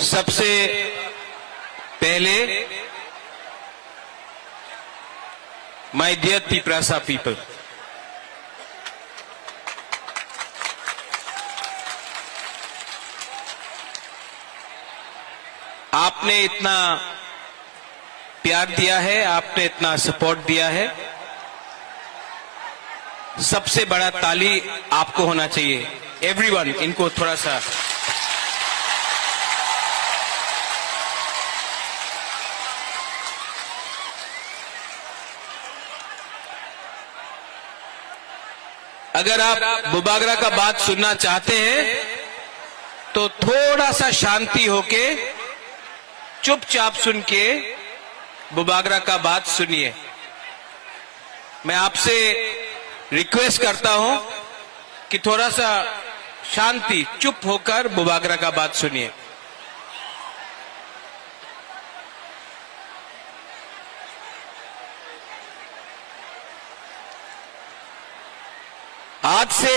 सबसे पहले my dear Tiprasa people, आपने इतना प्यार दिया है, आपने इतना सपोर्ट दिया है। सबसे बड़ा ताली आपको होना चाहिए। एवरीवन, इनको थोड़ा सा अगर आप बुबागरा का बात सुनना चाहते हैं तो थोड़ा सा शांति होके चुपचाप सुन के बुबागरा का बात सुनिए। मैं आपसे रिक्वेस्ट करता हूं कि थोड़ा सा शांति, चुप होकर बुबागरा का बात सुनिए। आज से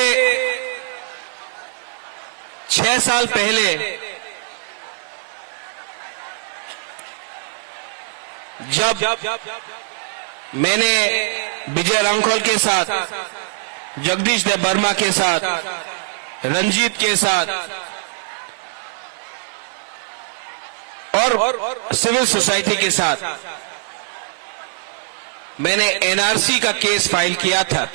6 साल पहले जब मैंने विजय रांखोल के साथ, जगदीश देव वर्मा के साथ, रंजीत के साथ और सिविल सोसाइटी के साथ मैंने एनआरसी का केस फाइल किया था,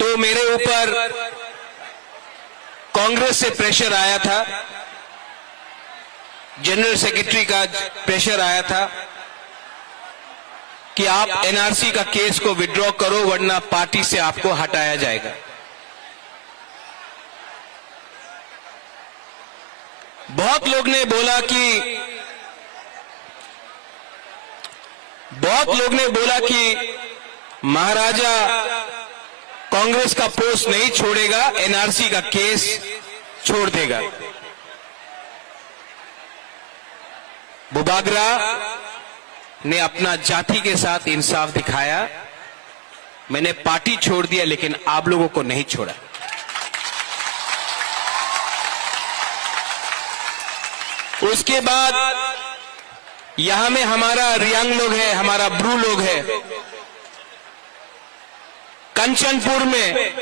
तो मेरे ऊपर कांग्रेस से प्रेशर आया था, जनरल सेक्रेटरी का प्रेशर आया था कि आप एनआरसी का केस को विड्रॉ करो वरना पार्टी से आपको हटाया जाएगा। बहुत लोग ने बोला कि महाराजा कांग्रेस का पोस्ट नहीं छोड़ेगा, एनआरसी का केस छोड़ देगा। बुबागरा ने अपना जाति के साथ इंसाफ दिखाया। मैंने पार्टी छोड़ दिया लेकिन आप लोगों को नहीं छोड़ा। उसके बाद यहां में हमारा रियांग लोग है, हमारा ब्रू लोग है। कंचनपुर में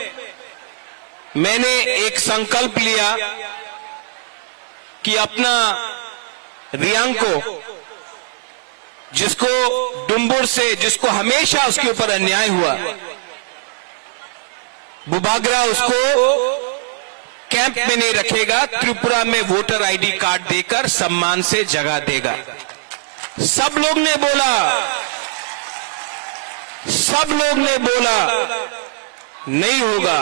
मैंने एक संकल्प लिया कि अपना रियांग को, जिसको डुम्बुर से, जिसको हमेशा उसके ऊपर अन्याय हुआ, बुबागरा उसको कैंप में नहीं रखेगा, त्रिपुरा में वोटर आईडी कार्ड देकर सम्मान से जगह देगा। सब लोग ने बोला नहीं होगा।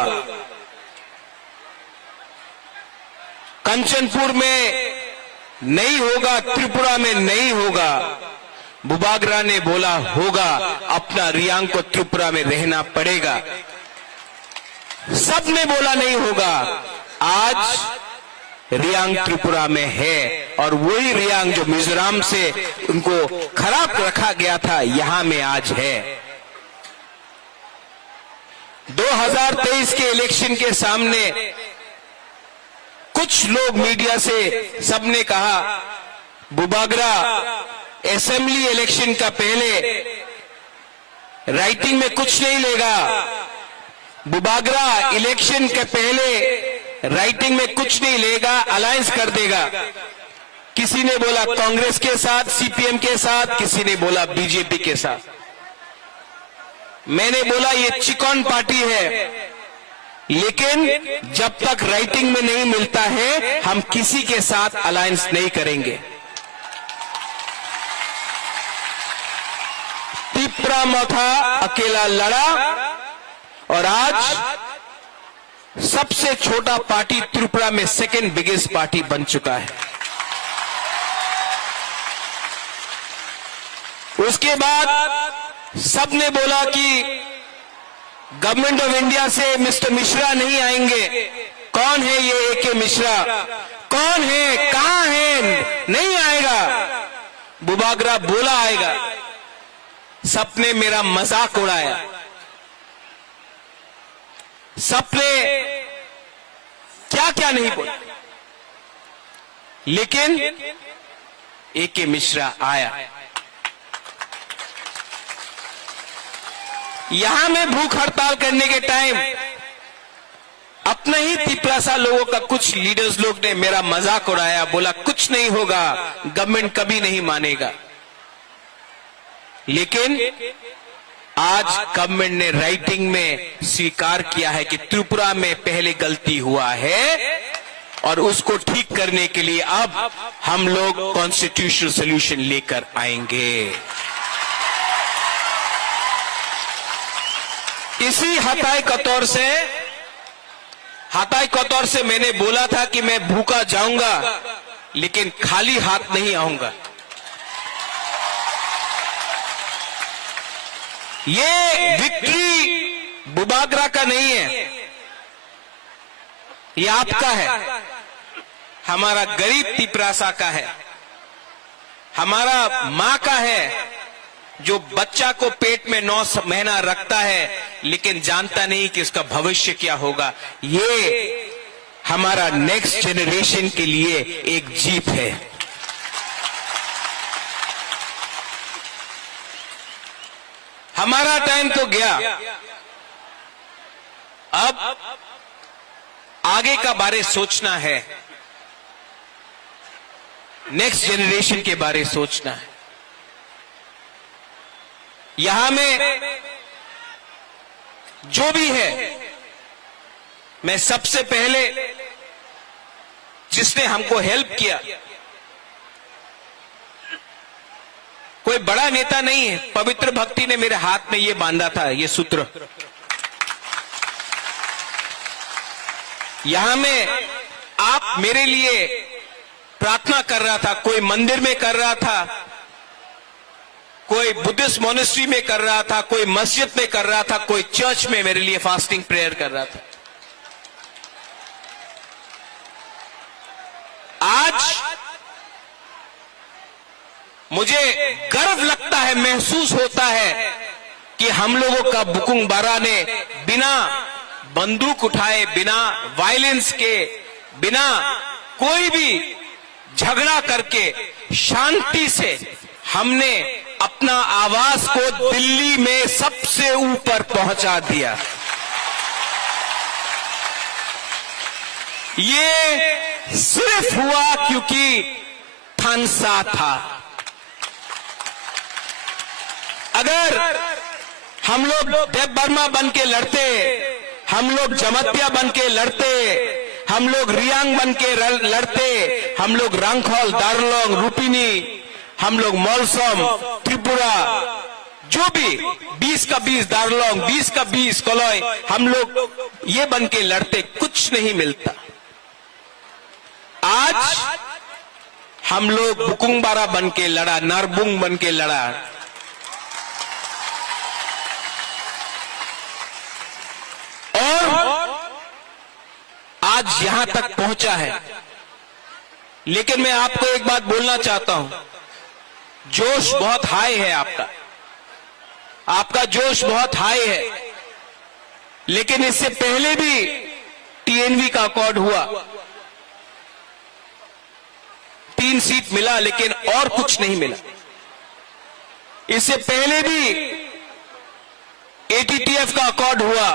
कंचनपुर में नहीं होगा, त्रिपुरा में नहीं होगा। बुबागरा ने बोला होगा, अपना रियांग को त्रिपुरा में रहना पड़ेगा। सब ने बोला नहीं होगा। आज रियांग त्रिपुरा में है और वही रियांग जो मिजोरम से उनको खराब रखा गया था, यहां में आज है। 2023 के इलेक्शन के सामने कुछ लोग मीडिया से सबने कहा बुबागरा असेंबली इलेक्शन का पहले राइटिंग में कुछ नहीं लेगा, बुबागरा इलेक्शन के पहले राइटिंग में कुछ नहीं लेगा, अलायंस कर देगा। किसी ने बोला कांग्रेस के साथ, सीपीएम के साथ, किसी ने बोला बीजेपी के साथ। मैंने बोला ये चिकन पार्टी है, लेकिन जब तक राइटिंग में नहीं मिलता है हम किसी के साथ अलायंस नहीं करेंगे। तिपरा मोथा अकेला लड़ा और आज सबसे छोटा पार्टी त्रिपुरा में सेकंड बिगेस्ट पार्टी बन चुका है। उसके बाद सबने बोला कि गवर्नमेंट ऑफ इंडिया से मिस्टर मिश्रा नहीं आएंगे। कौन है ये एके मिश्रा? कौन है? कहां है? नहीं आएगा। बुबागरा बोला आएगा। सबने मेरा मजाक उड़ाया। सबने क्या क्या क्या नहीं बोला, लेकिन ए.के. मिश्रा आया। यहां में भूख हड़ताल करने के टाइम अपने ही तिपरासा लोगों का कुछ लीडर्स लोग ने मेरा मजाक उड़ाया, बोला कुछ नहीं होगा, गवर्नमेंट कभी नहीं मानेगा। लेकिन आज गवर्नमेंट ने राइटिंग में स्वीकार किया है कि त्रिपुरा में पहले गलती हुआ है और उसको ठीक करने के लिए अब हम लोग कॉन्स्टिट्यूशनल सॉल्यूशन लेकर आएंगे। इसी हताई कतौर से मैंने बोला था कि मैं भूखा जाऊंगा लेकिन खाली हाथ नहीं आऊंगा। ये विक्ट्री बुबागरा का नहीं है, ये आपका है, हमारा गरीब तिपरासा का है, हमारा मां का है जो बच्चा को पेट में 9 महीना रखता है लेकिन जानता नहीं कि उसका भविष्य क्या होगा। ये हमारा नेक्स्ट जनरेशन के लिए एक जीत है। हमारा टाइम तो गया, अब आगे का बारे सोचना है, नेक्स्ट जनरेशन के बारे सोचना है। यहां में जो भी है, मैं सबसे पहले जिसने हमको हेल्प किया, कोई बड़ा नेता नहीं है, पवित्र भक्ति ने मेरे हाथ में ये बांधा था, ये सूत्र। यहां में आप मेरे लिए प्रार्थना कर रहा था, कोई मंदिर में कर रहा था, कोई बुद्धिस्ट मोनेस्ट्री में कर रहा था, कोई मस्जिद में कर रहा था, कोई चर्च में मेरे लिए फास्टिंग प्रेयर कर रहा था। आज मुझे गर्व लगता है, महसूस होता है कि हम लोगों का बुकुंग बारा ने बिना बंदूक उठाए, बिना वायलेंस के, बिना कोई भी झगड़ा करके शांति से हमने अपना आवाज को दिल्ली में सबसे ऊपर पहुंचा दिया। ये सिर्फ हुआ क्योंकि थानसा था। अगर हम लोग देव बर्मा बन के लड़ते, हम लोग जमतिया बन के लड़ते, हम लोग रियांग बन के लड़ते, हम लोग रंगखोल, दार्लोंग, रूपिनी, हम लोग मौलसम, त्रिपुरा, जो भी 20 का 20 दार्लोंग, 20 का 20 कलोई, हम लोग ये बन के लड़ते, कुछ नहीं मिलता। आज हम लोग बुकुंग बारा बन के लड़ा, नारबुंग बन के लड़ा। और आज यहां तक पहुंचा है। लेकिन मैं आपको एक बात बोलना चाहता हूं, जोश बहुत हाई है आपका जोश बहुत हाई है। लेकिन इससे पहले भी टीएनवी का अकॉर्ड हुआ, 3 सीट मिला लेकिन और कुछ नहीं मिला। इससे पहले भी एटीटीएफ का अकॉर्ड हुआ,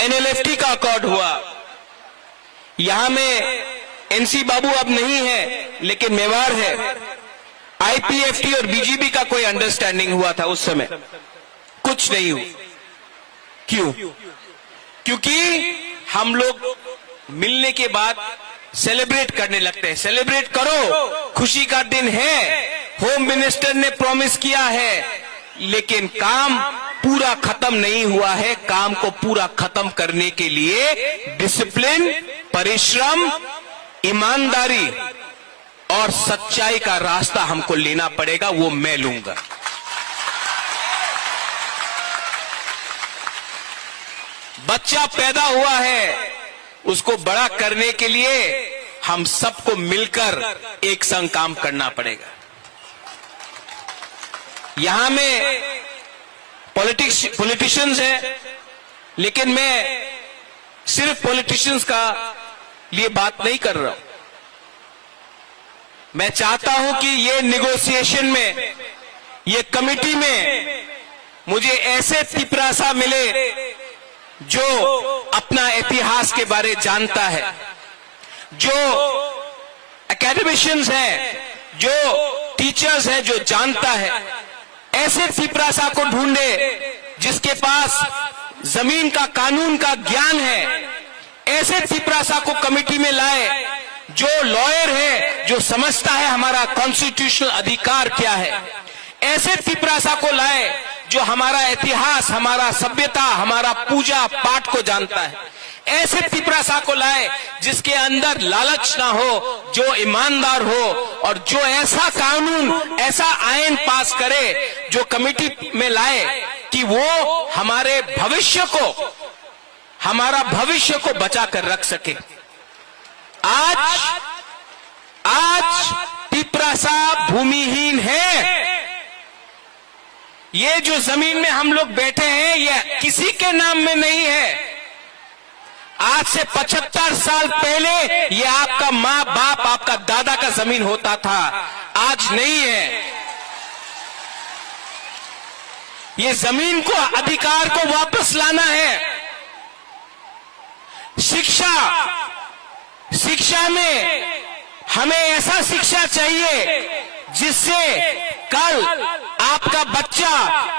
एनएलएफटी का अकॉर्ड हुआ। यहां में एनसी बाबू अब नहीं है लेकिन मेवाड़ है। आईपीएफटी और बीजेपी का कोई अंडरस्टैंडिंग हुआ था उस समय, कुछ नहीं हुआ। क्यों? क्योंकि हम लोग मिलने के बाद सेलिब्रेट करने लगते हैं। सेलिब्रेट करो, खुशी का दिन है, होम मिनिस्टर ने प्रॉमिस किया है, लेकिन काम पूरा खत्म नहीं हुआ है। काम को पूरा खत्म करने के लिए डिसिप्लिन, परिश्रम, ईमानदारी और सच्चाई का रास्ता हमको लेना पड़ेगा, वो मैं लूंगा। बच्चा पैदा हुआ है, उसको बड़ा करने के लिए हम सबको मिलकर एक संग काम करना पड़ेगा। यहां में पॉलिटिशियंस हैं, लेकिन मैं सिर्फ पॉलिटिशियंस का लिए बात नहीं कर रहा हूं। मैं चाहता हूं कि ये निगोशिएशन में, ये कमिटी में मुझे ऐसे तिपरासा मिले जो अपना इतिहास के बारे जानता है, जो एकेडमिशियंस हैं, जो टीचर्स हैं, जो जानता है। ऐसे तिपरासा को ढूंढे जिसके पास जमीन का, कानून का ज्ञान है। ऐसे तिपरासा को कमेटी में लाए जो लॉयर है, जो समझता है हमारा कॉन्स्टिट्यूशनल अधिकार क्या है। ऐसे तिपरासा को लाए जो हमारा इतिहास, हमारा सभ्यता, हमारा पूजा पाठ को जानता है। ऐसे तिपरासा को लाए जिसके अंदर लालच ना हो, जो ईमानदार हो और जो ऐसा कानून, ऐसा आयन पास करे जो कमेटी में लाए कि वो हमारे भविष्य को, हमारा भविष्य को बचा कर रख सके। आज तिपरासा भूमिहीन है। ये जो जमीन में हम लोग बैठे हैं, ये किसी के नाम में नहीं है। आज से 75 साल पहले ये आपका माँ बाप, आपका दादा का जमीन होता था, आज नहीं है। ये जमीन को, अधिकार को वापस लाना है। शिक्षा में हमें ऐसा शिक्षा चाहिए जिससे कल आपका बच्चा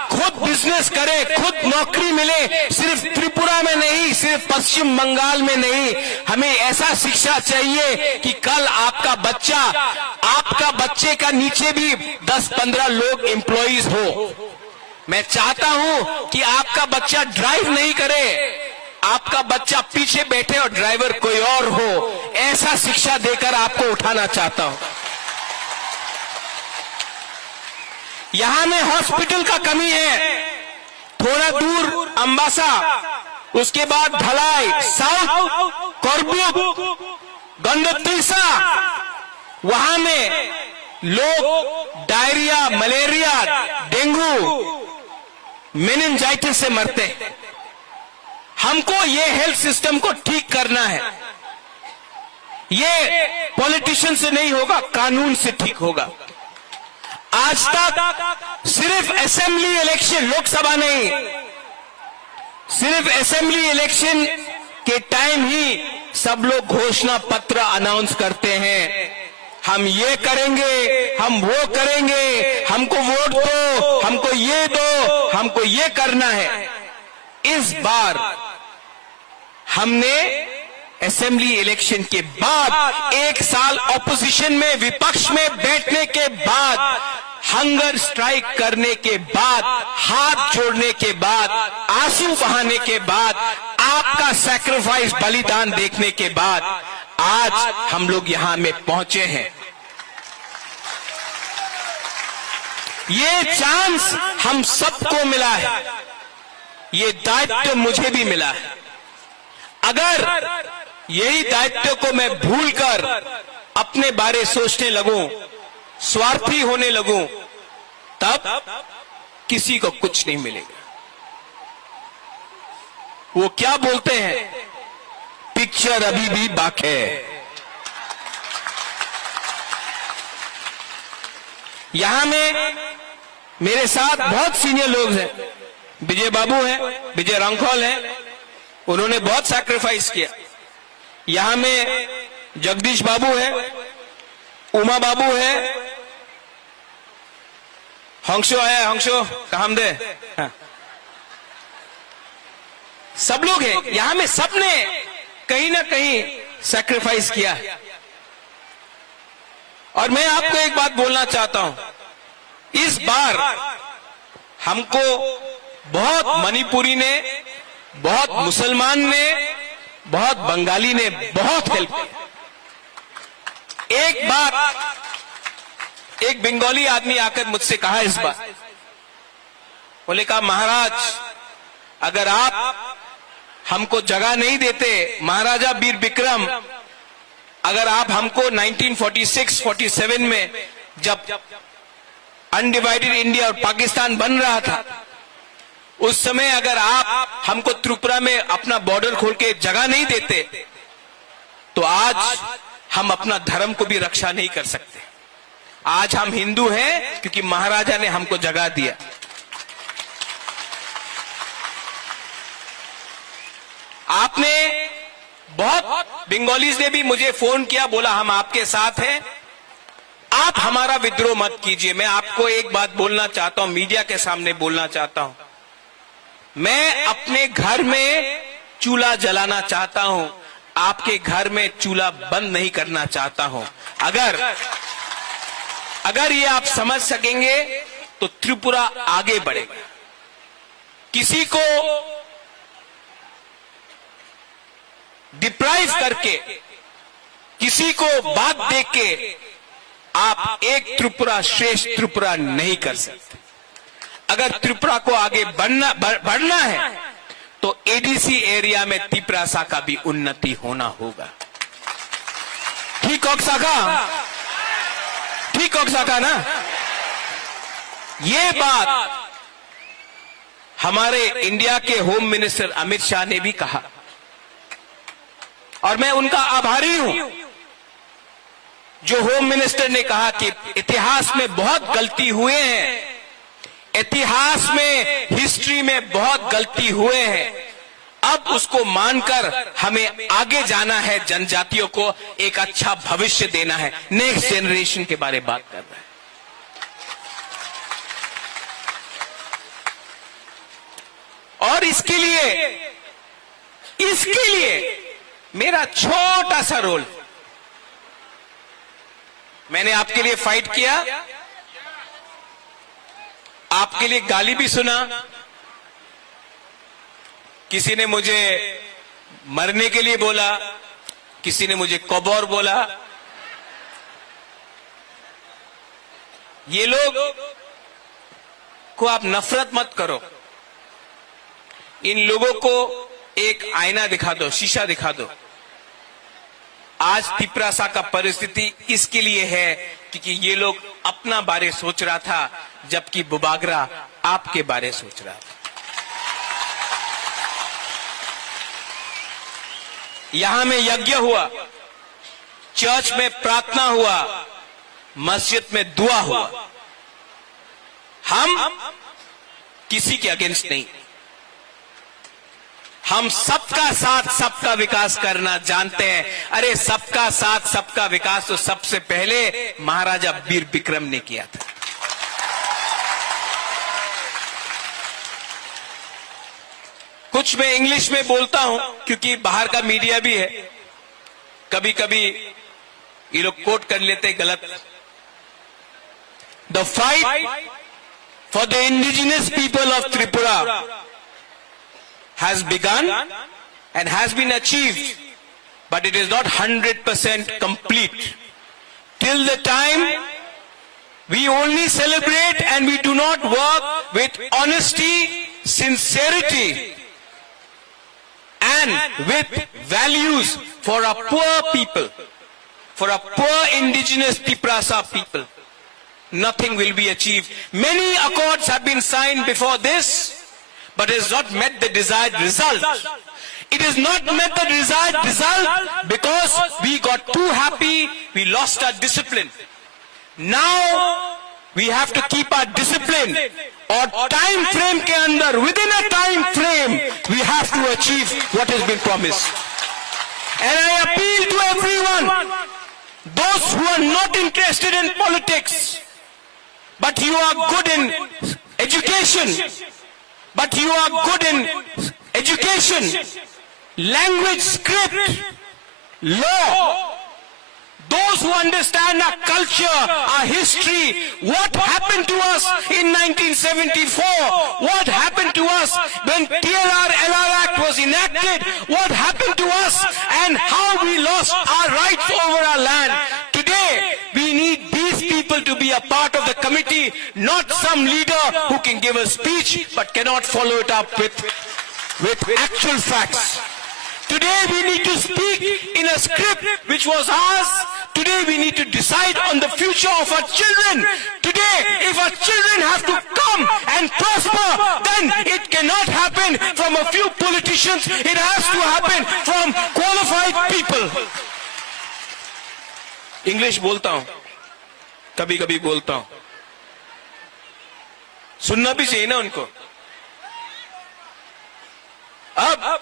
खुद बिजनेस करे, खुद नौकरी मिले। सिर्फ त्रिपुरा में नहीं, सिर्फ पश्चिम बंगाल में नहीं, हमें ऐसा शिक्षा चाहिए कि कल आपका बच्चे का नीचे भी 10-15 लोग एम्प्लॉइज हो। मैं चाहता हूं कि आपका बच्चा ड्राइव नहीं करे, आपका बच्चा पीछे बैठे और ड्राइवर कोई और हो। ऐसा शिक्षा देकर आपको उठाना चाहता हूं। यहां में हॉस्पिटल का कमी है। थोड़ा दूर अंबासा, उसके बाद धलाई, साउथ कोरबू, गंडोत्रिसा, वहां में लोग डायरिया, मलेरिया, डेंगू, मेनिंजाइटिस से मरते हैं। हमको ये हेल्थ सिस्टम को ठीक करना है। ये पॉलिटिशियन से नहीं होगा, कानून से ठीक होगा। आज तक सिर्फ असेंबली इलेक्शन, लोकसभा नहीं, सिर्फ असेंबली इलेक्शन के टाइम ही सब लोग घोषणा पत्र अनाउंस करते हैं। हम ये करेंगे, हम वो करेंगे, हमको वोट दो, हमको ये दो, हमको ये करना है। इस बार हमने असेंबली इलेक्शन के बाद, एक साल ऑपोजिशन में, विपक्ष में बैठने के बाद, हंगर स्ट्राइक करने के बाद, हाथ जोड़ने के बाद, आंसू बहाने के बाद, आपका सैक्रिफाइस, बलिदान देखने के बाद आज हम लोग यहां में पहुंचे हैं। ये चांस हम सबको मिला है, ये दायित्व मुझे भी मिला है। अगर यही दायित्व को मैं भूलकर अपने बारे सोचने लगूं, स्वार्थी होने लगूं, तब किसी को कुछ नहीं मिलेगा। वो क्या बोलते हैं, पिक्चर अभी भी बाकी है। यहां में मेरे साथ बहुत सीनियर लोग हैं। विजय बाबू हैं, विजय रंखौल हैं, उन्होंने बहुत सैक्रिफाइस किया। यहां में जगदीश बाबू है, उमा बाबू है, हंसो है, हंसो काम दे, हाँ। सब लोग हैं यहां में, सबने कहीं ना कहीं सैक्रिफाइस किया है। और मैं आपको एक बात बोलना चाहता हूं, इस बार हमको बहुत मणिपुरी ने, बहुत मुसलमान ने, बहुत बंगाली ने बहुत हेल्प की। एक बार एक बंगाली आदमी आकर मुझसे कहा इस बार, बोले कहा महाराज अगर आप हमको जगह नहीं देते, महाराजा वीर विक्रम अगर आप हमको 1946-47 में जब अनडिवाइडेड इंडिया और पाकिस्तान बन रहा था, उस समय अगर आप हमको त्रिपुरा में अपना बॉर्डर खोल के जगह नहीं देते तो आज हम अपना धर्म को भी रक्षा नहीं कर सकते। आज हम हिंदू हैं क्योंकि महाराजा ने हमको जगह दिया। आपने बहुत बंगालीज ने भी मुझे फोन किया, बोला हम आपके साथ हैं, आप हमारा विद्रोह मत कीजिए। मैं आपको एक बात बोलना चाहता हूं, मीडिया के सामने बोलना चाहता हूं, मैं अपने घर में चूल्हा जलाना चाहता हूं, आपके घर में चूल्हा बंद नहीं करना चाहता हूं। अगर ये आप समझ सकेंगे तो त्रिपुरा आगे बढ़ेगा। किसी को डिप्राइव करके, किसी को बात दे के आप एक त्रिपुरा श्रेष्ठ त्रिपुरा नहीं कर सकते। अगर त्रिपुरा को आगे बढ़ना है तो एडीसी एरिया में तिपरासा का भी उन्नति होना होगा। ठीक ऑक्साका ना? ये बात हमारे इंडिया के होम मिनिस्टर अमित शाह ने भी कहा और मैं उनका आभारी हूं। जो होम मिनिस्टर ने कहा कि इतिहास में बहुत गलती हुए हैं, इतिहास में, हिस्ट्री में बहुत गलती हुए हैं, अब उसको मानकर हमें आगे जाना है, जनजातियों को एक अच्छा भविष्य देना है, नेक्स्ट जनरेशन के बारे में बात कर रहा है। और इसके लिए मेरा छोटा सा रोल, मैंने आपके लिए फाइट किया, आपके लिए गाली भी सुना, किसी ने मुझे मरने के लिए बोला, किसी ने मुझे कौबौर बोला। ये लोग को आप नफरत मत करो, इन लोगों को एक आईना दिखा दो, शीशा दिखा दो। आज तिपरासा का परिस्थिति इसके लिए है क्योंकि ये लोग अपना बारे सोच रहा था, जबकि बुबागरा आपके बारे सोच रहा था। यहां में यज्ञ हुआ, चर्च में प्रार्थना हुआ, मस्जिद में दुआ हुआ। हम किसी के अगेंस्ट नहीं, हम सबका साथ सबका विकास करना जानते हैं। अरे सबका साथ सबका विकास तो सबसे पहले महाराजा वीर विक्रम ने किया था। कुछ मैं इंग्लिश में बोलता हूं क्योंकि बाहर का मीडिया भी है, कभी कभी ये लोग कोट कर लेते हैं गलत। The fight for the indigenous people of Tripura has begun and has been achieved, but it is not 100% complete. Till the time we only celebrate and we do not work with honesty, sincerity and with values for our poor people, for our poor indigenous Tiprasa people, nothing will be achieved. Many accords have been signed before this, but it has not met the desired result. It has not met the desired result because we got too happy, we lost our discipline. Now we have to keep our discipline, और time frame के अंदर, within a time frame, we have to achieve what has been promised. And I appeal to everyone, those who are not interested in politics, but you are good in education, but you are good in education, language, script, law, those who understand our culture, our history, what happened to us in 1974, what happened to us when TLR-LR Act was enacted, what happened to us and how we lost our rights over our land. Today, we need these people to be a part of the committee, not some leader who can give a speech but cannot follow it up with actual facts. Today we need to speak in a script which was ours Today we need to decide on the future of our children. Today, if our children have to come and prosper, then it cannot happen from a few politicians. It has to happen from qualified people. English बोलता हूं, कभी कभी बोलता हूं, सुनना भी चाहिए ना उनको। अब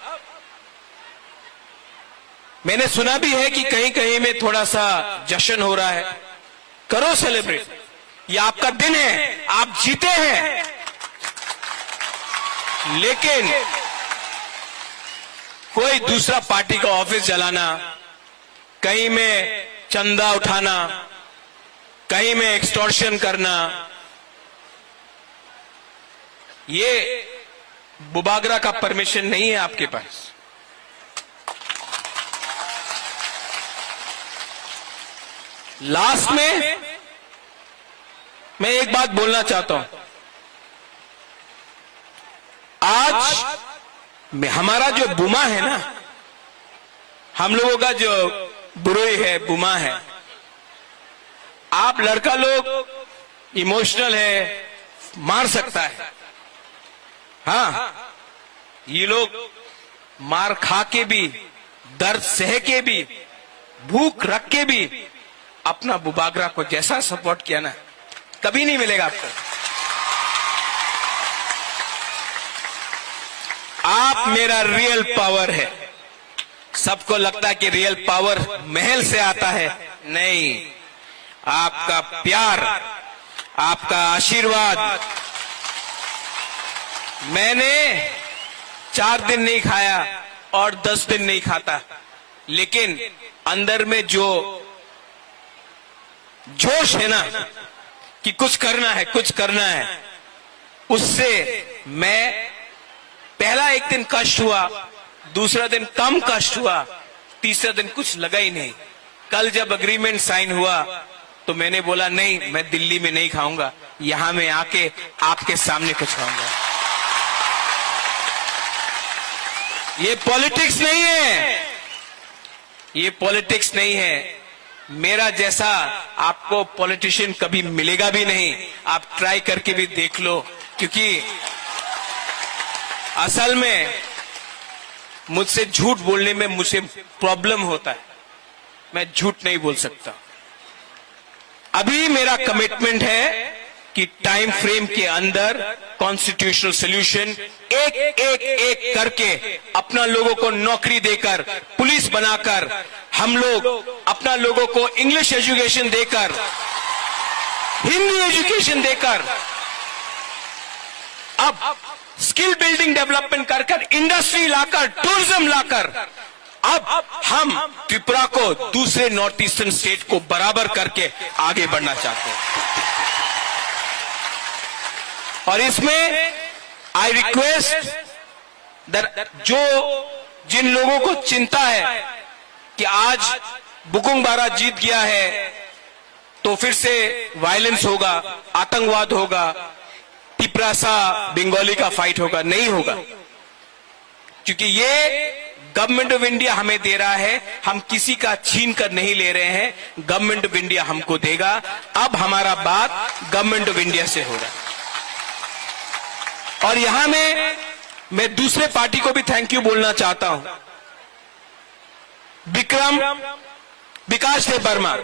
मैंने सुना भी है कि कहीं कहीं में थोड़ा सा जश्न हो रहा है। करो सेलिब्रेट, ये आपका दिन है, आप जीते हैं। लेकिन कोई दूसरा पार्टी का ऑफिस जलाना, कहीं में चंदा उठाना, कहीं में एक्सटॉर्शन करना, ये बुबागरा का परमिशन नहीं है आपके पास। लास्ट में मैं एक बात बोलना चाहता हूं। आज हमारा जो बुमा है ना, हम लोगों का जो बुरोई है, बुमा है, आप लड़का लोग इमोशनल है, मार सकता है। हाँ, ये लोग मार खा के भी, दर्द सह के भी, भूख रख के भी अपना बुबागरा को जैसा सपोर्ट किया ना, कभी नहीं मिलेगा आपको। आप मेरा रियल पावर है। सबको लगता है कि रियल पावर महल से आता है, नहीं, आपका प्यार, आपका आशीर्वाद। मैंने 4 दिन नहीं खाया और 10 दिन नहीं खाता, लेकिन अंदर में जो जोश है ना कि कुछ करना है, कुछ करना है, उससे मैं पहला एक दिन कष्ट हुआ, दूसरा दिन कम कष्ट हुआ, तीसरा दिन कुछ लगा ही नहीं। कल जब एग्रीमेंट साइन हुआ तो मैंने बोला नहीं, मैं दिल्ली में नहीं खाऊंगा, यहां मैं आके आपके सामने कुछ खाऊंगा। ये पॉलिटिक्स नहीं है, ये पॉलिटिक्स नहीं है। मेरा जैसा आपको पॉलिटिशियन कभी मिलेगा भी नहीं। आप ट्राई करके भी देख लो, क्योंकि असल में मुझसे झूठ बोलने में मुझे प्रॉब्लम होता है। मैं झूठ नहीं बोल सकता। अभी मेरा कमिटमेंट है कि टाइम फ्रेम के अंदर कॉन्स्टिट्यूशनल सोल्यूशन एक करके अपना लोगों को नौकरी देकर, पुलिस बनाकर, हम लोग अपना लोगों को इंग्लिश एजुकेशन देकर, हिंदी एजुकेशन देकर, अब स्किल बिल्डिंग डेवलपमेंट कर इंडस्ट्री लाकर, टूरिज्म लाकर, अब हम त्रिपुरा को दूसरे नॉर्थ ईस्टर्न स्टेट को बराबर करके आगे बढ़ना चाहते हैं। और इसमें आई रिक्वेस्ट जिन लोगों को चिंता है कि आज बुकुंग बारा जीत गया है तो फिर से वायलेंस होगा, आतंकवाद होगा, तिपरासा बंगाली का फाइट होगा, नहीं होगा। क्योंकि ये गवर्नमेंट ऑफ इंडिया हमें दे रहा है, हम किसी का छीन कर नहीं ले रहे हैं, गवर्नमेंट ऑफ इंडिया हमको देगा। अब हमारा बात गवर्नमेंट ऑफ इंडिया से हो रहा है। और यहां में मैं दूसरे पार्टी को भी थैंक यू बोलना चाहता हूं। विकास देव वर्मा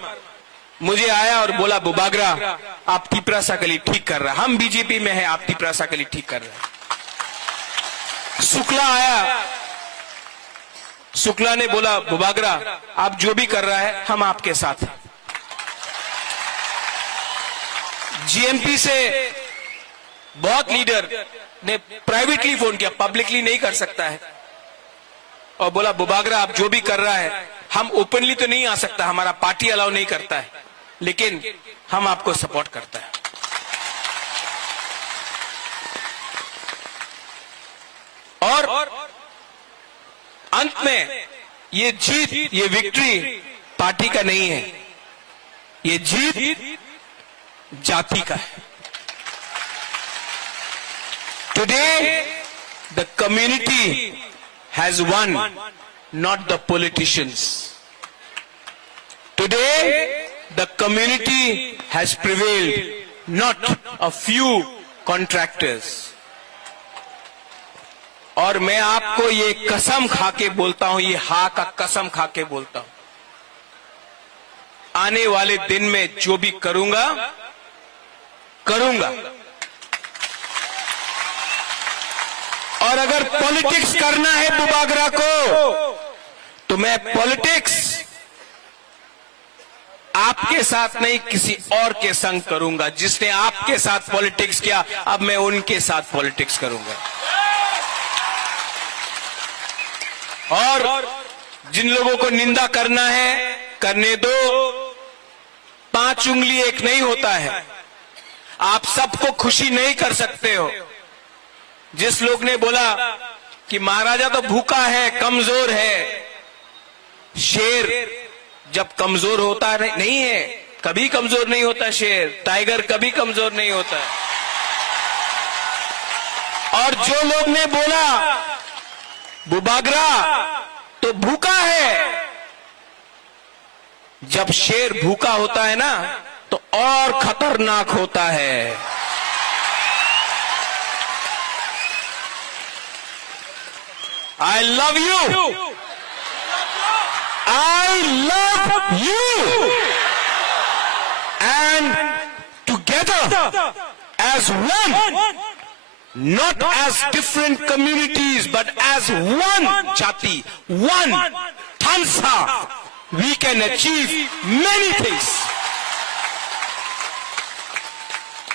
मुझे आया और बोला, बुबागरा आप तिपरासा के लिए ठीक कर रहे हैं, हम बीजेपी में हैं, आप तिपरासा के लिए ठीक कर रहे हैं। शुक्ला आया, शुक्ला ने बोला, बुबागरा आप जो भी कर रहा है हम आपके साथ हैं। जीएमपी से बहुत लीडर ने प्राइवेटली फोन किया, पब्लिकली नहीं कर सकता है, और बोला बुबागरा आप जो भी कर रहा है, हम ओपनली तो नहीं आ सकता, हमारा पार्टी अलाउ नहीं करता है, लेकिन हम आपको सपोर्ट करता है। और अंत में ये जीत, ये विक्ट्री पार्टी का नहीं है, ये जीत जाति का है। Today, the community has won, not the politicians. Today, the community has prevailed, not a few contractors. और मैं आपको ये कसम खा के बोलता हूं, ये हा का कसम खा के बोलता हूं, आने वाले दिन में जो भी करूंगा और अगर पॉलिटिक्स करना है बुबागरा को, तो मैं पॉलिटिक्स आपके साथ नहीं किसी और के संग करूंगा। जिसने आपके साथ पॉलिटिक्स किया, अब मैं उनके साथ पॉलिटिक्स करूंगा। और जिन लोगों को निंदा करना है करने दो, 5 उंगली एक नहीं होता है। आप सबको खुशी नहीं कर सकते हो। जिस लोग ने बोला कि महाराजा तो भूखा है, कमजोर है, शेर जब कमजोर होता नहीं है, कभी कमजोर नहीं होता शेर, टाइगर कभी कमजोर नहीं होता। और जो लोग ने बोला बुबागरा तो भूखा है, जब शेर भूखा होता है ना तो और खतरनाक होता है। I love you. I love you. And together as one, not as different communities, but as one Jati, one Tansa, we can achieve many things.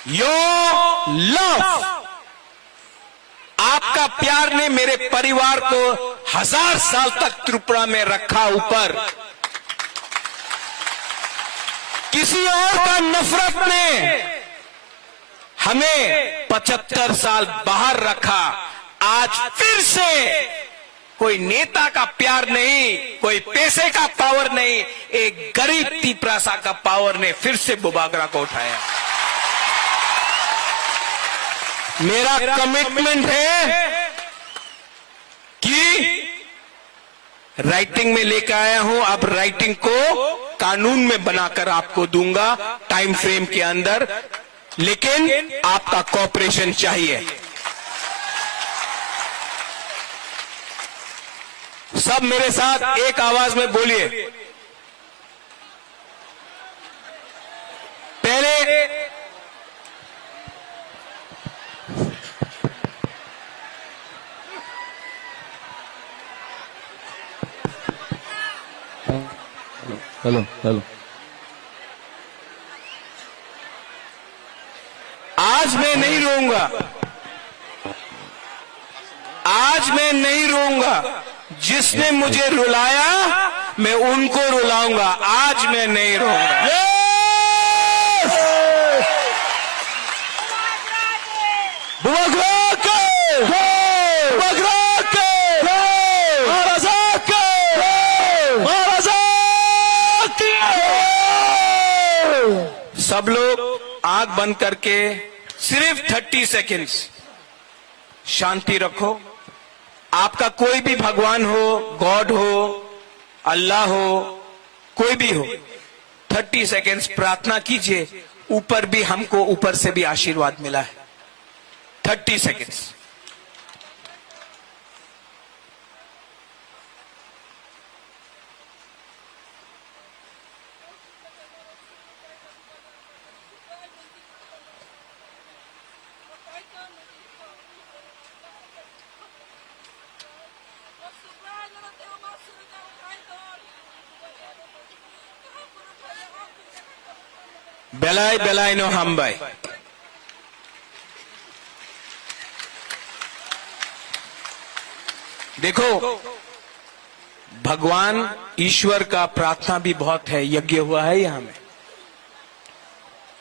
Your love, आपका प्यार ने मेरे परिवार को 1000 साल तक त्रिपुरा में रखा ऊपर। किसी और का नफरत ने हमें 75 साल बाहर रखा। आज फिर से कोई नेता का प्यार नहीं, कोई पैसे का पावर नहीं, एक गरीब तिपरासा का पावर ने फिर से बुबागरा को उठाया। मेरा कमिटमेंट है कि राइटिंग में लेकर आया हूं, अब राइटिंग को कानून में बनाकर आपको दूंगा टाइम फ्रेम के अंदर, लेकिन आपका कोऑपरेशन चाहिए। सब मेरे साथ एक आवाज में बोलिए। पहले हेलो हेलो, आज मैं नहीं रोऊंगा, आज मैं नहीं रोऊंगा। जिसने मुझे रुलाया मैं उनको रुलाऊंगा, आज मैं नहीं रोऊंगा। सब लोग आंख बंद करके सिर्फ 30 सेकेंड्स शांति रखो। आपका कोई भी भगवान हो, गॉड हो, अल्लाह हो, कोई भी हो, 30 सेकेंड्स प्रार्थना कीजिए। ऊपर भी हमको ऊपर से भी आशीर्वाद मिला है। 30 सेकेंड्स। बेलाई बेलाई नो हम भाई, देखो भगवान ईश्वर का प्रार्थना भी बहुत है, यज्ञ हुआ है यहां में।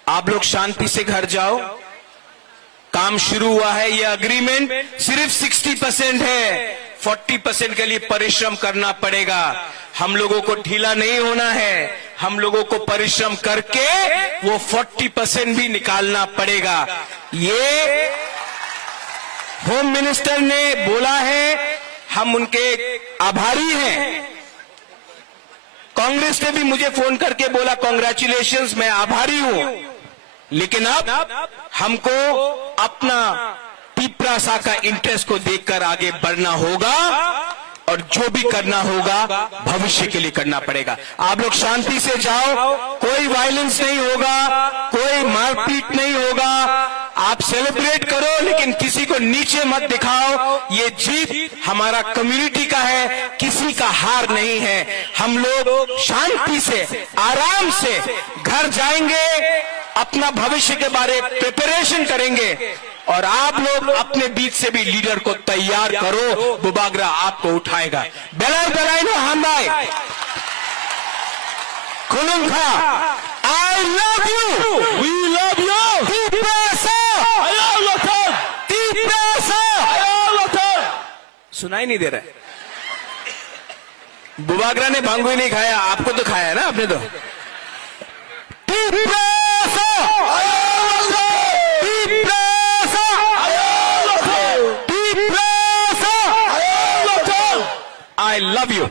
आप लोग शांति से घर जाओ, काम शुरू हुआ है। ये अग्रीमेंट सिर्फ 60% है, 40% के लिए परिश्रम करना पड़ेगा। हम लोगों को ढीला नहीं होना है, हम लोगों को परिश्रम करके वो 40% भी निकालना पड़ेगा। ये होम मिनिस्टर ने बोला है, हम उनके आभारी हैं। कांग्रेस ने भी मुझे फोन करके बोला कॉन्ग्रेचुलेशंस, मैं आभारी हूं। लेकिन अब हमको अपना पिपरासा का इंटरेस्ट को देखकर आगे बढ़ना होगा और जो भी करना होगा भविष्य के लिए करना पड़ेगा। आप लोग शांति से जाओ, कोई वायलेंस नहीं होगा, कोई मारपीट नहीं होगा। आप सेलिब्रेट करो लेकिन किसी को नीचे मत दिखाओ। ये जीत हमारा कम्युनिटी का है, किसी का हार नहीं है। हम लोग शांति से आराम से घर जाएंगे, अपना भविष्य के बारे प्रिपरेशन करेंगे और आप लोग अपने बीच से भी लीडर को तैयार करो। बुबागरा आपको उठाएगा। बेलाल बेलाइनो हामबाई खुलुंखा, I love you, we love you. सुनाई नहीं दे रहा है। बुबागरा ने भांगू ही नहीं खाया, आपको तो खाया है ना आपने तो। I love you.